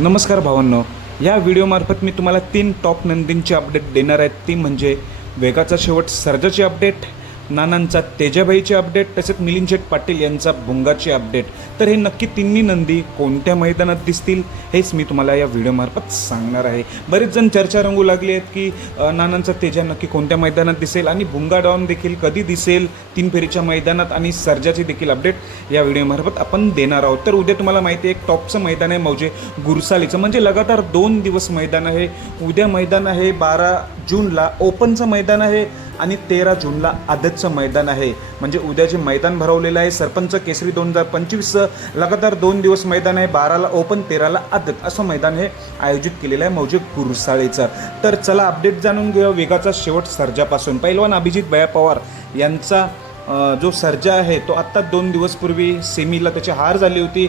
नमस्कार भावांनो. या व्हिडिओमार्फत मी तुम्हाला तीन टॉप नंदींची अपडेट देणार आहेत ती म्हणजे वेगाचा शेवट सर्जाची अपडेट नानांचा तेजाबाईची अपडेट तसेच मिलिंद शेठ पाटील यांचा भुंगाची अपडेट. तर हे नक्की तिन्ही नंदी कोणत्या मैदानात दिसतील हेच मी तुम्हाला या व्हिडिओमार्फत सांगणार आहे. बरेच जण चर्चा रंगू लागली आहेत की नानांचा तेजा नक्की कोणत्या मैदानात दिसेल आणि भुंगा डॉन देखील कधी दिसेल तीन फेरीच्या मैदानात आणि सर्जाचे देखील अपडेट या व्हिडिओमार्फत आपण देणार आहोत. तर उद्या तुम्हाला माहिती आहे एक टॉपचं मैदान आहे मौजे गुरसालीचं. म्हणजे लगातार दोन दिवस मैदान आहे. उद्या मैदान आहे बारा जूनला. ओपनचं मैदान आहे. आणि तेरा जूनला आदतचं मैदान आहे. म्हणजे उद्या जे मैदान भरवलेलं आहे सरपंच केसरी दोन हजार पंचवीसचं लगातार दोन दिवस मैदान आहे बाराला ओपन तेराला आदत असं मैदान हे आयोजित केलेलं आहे मौजे कुरसाळेचं तर चला अपडेट जाणून घेऊया वेगाचा शेवट सर्जापासून. पैलवान अभिजित बया पवार यांचा जो सर्जा आहे तो आत्ता दोन दिवसपूर्वी सेमीला त्याची हार झाली होती.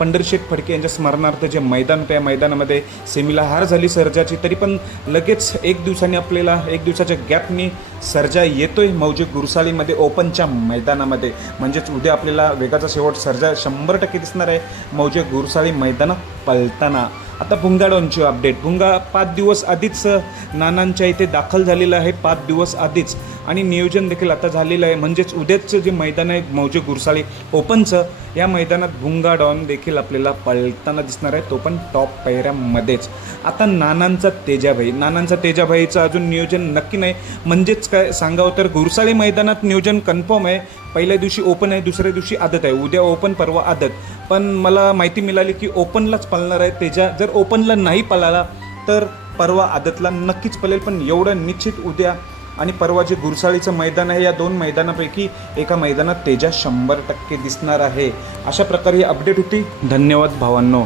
पंढरशेठ फडके यांच्या स्मरणार्थ जे मैदान त्या मैदानामध्ये सेमीला हार झाली सर्जाची. तरी पण लगेच एक दिवसाने आपल्याला एक दिवसाच्या गॅपनी सर्जा येतोय मौजे गुरुसाळीमध्ये ओपनच्या मैदानामध्ये. म्हणजेच उद्या आपल्याला वेगाचा शेवट सर्जा शंभर टक्के दिसणार आहे. मौजे गुरसाळी मैदानात पलताना. आता भुंगाडॉनची अपडेट भुंगा पाच दिवस आधीच नानांच्या इथे दाखल झालेलं आहे पाच दिवस आधीच. आणि नियोजन देखील आता झालेलं आहे. म्हणजेच उद्याचं जे मैदान आहे मौजे गुरसाळी ओपनचं या मैदानात भुंगा डॉन देखील आपल्याला पळताना दिसणार आहे. तो पण टॉप पैऱ्यामध्येच आता नानांचा तेजाभाई नानांचा तेजाभाईचं अजून नियोजन नक्की नाही. म्हणजेच काय सांगावं तर गुरसाळी मैदानात नियोजन कन्फर्म आहे. पहिल्या दिवशी ओपन आहे दुसऱ्या दिवशी आदत आहे. उद्या ओपन परवा आदत. पण मला माहिती मिळाली की ओपनलाच पळणार आहे. तेजा जर ओपनला नाही पळाला तर परवा आदतला नक्कीच पळेल पण एवढं निश्चित उद्या आणि परवा जे गुरसाळीचं मैदान आहे या दोन मैदानापैकी एका मैदानात तेजा शंभर टक्के दिसणार आहे. अशा प्रकारे ही अपडेट होती. धन्यवाद भावांनो.